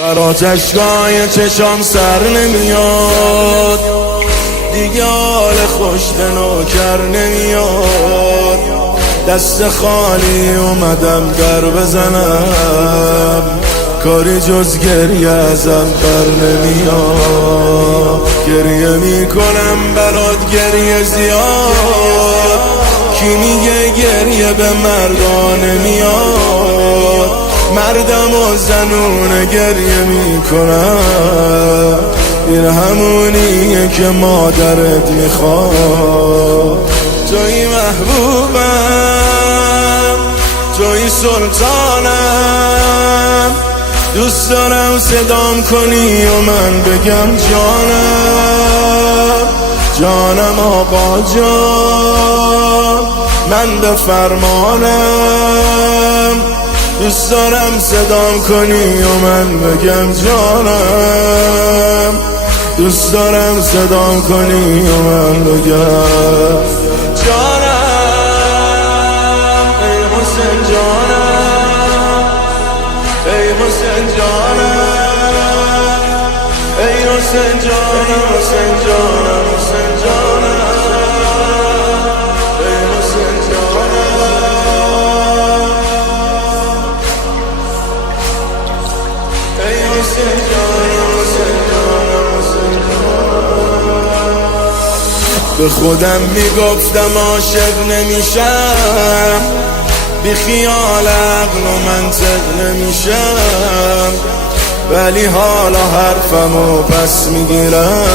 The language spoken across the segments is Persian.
برات اشکای چشام سر نمیاد، دیگه حال خوش به نوکر نمیاد. دست خالی اومدم در بزنم، کاری جز گریه ازم بر نمیاد. گریه میکنم برات گریه زیاد، کی میگه گریه به مردا نمیاد؟ مردم و زنون گریه میکنن، این همونیه که مادرت میخواد. توی محبوبم، توی سلطانم، دوست دارم صدام کنی و من بگم جانم. جانم آقا جان، من به فرمانم. دوست دارم صدام کنی و من بگم جانم. دوست دارم صدام کنی و من بگم جانم. ای حسین جانم، ای حسین جانم، ای حسین جانم، حسین جانم، حسین جانم. به خودم میگفتم عاشق نمیشم، بی خیال عقل و منطق نمیشم، ولی حالا حرفمو پس میگیرم،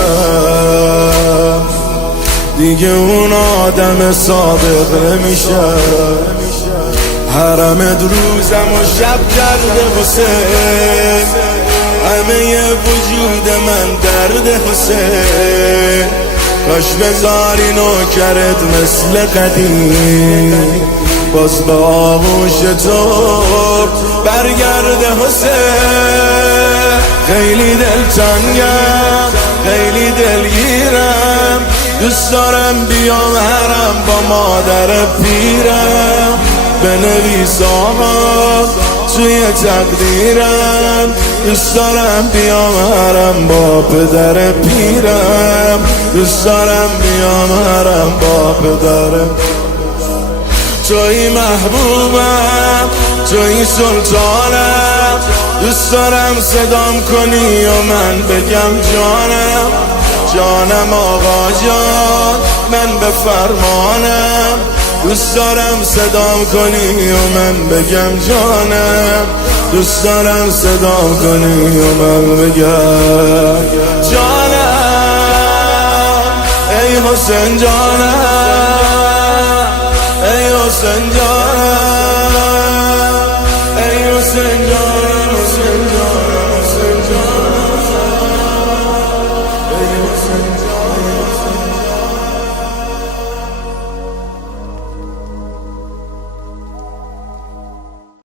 دیگه اون آدم صادق نمیشم. حرمت روزم و شب درد حسین، همه وجود من درد حسین. کاش بذاری نوکرت مثل قدیم، باز به آغوش تو برگرد حسین. خیلی دلتنگم، خیلی دلگیرم، دوست دارم بیام حرم با مادر پیرم. بنویس آقا توی تقدیرم، دوست دارم بیام حرم با پدر پیرم. دوست دارم بیام حرم با پدرم. توی محبوبم، توی سلطانم، دوست دارم صدام کنی و من بگم جانم. جانم آقا جان، من به فرمانم. دوست دارم صدام کنی و من بگم جانم. دوست دارم صدام کنی و من بگم جانم. ای حسین جانم، ای حسین جانم، ای حسین جانم.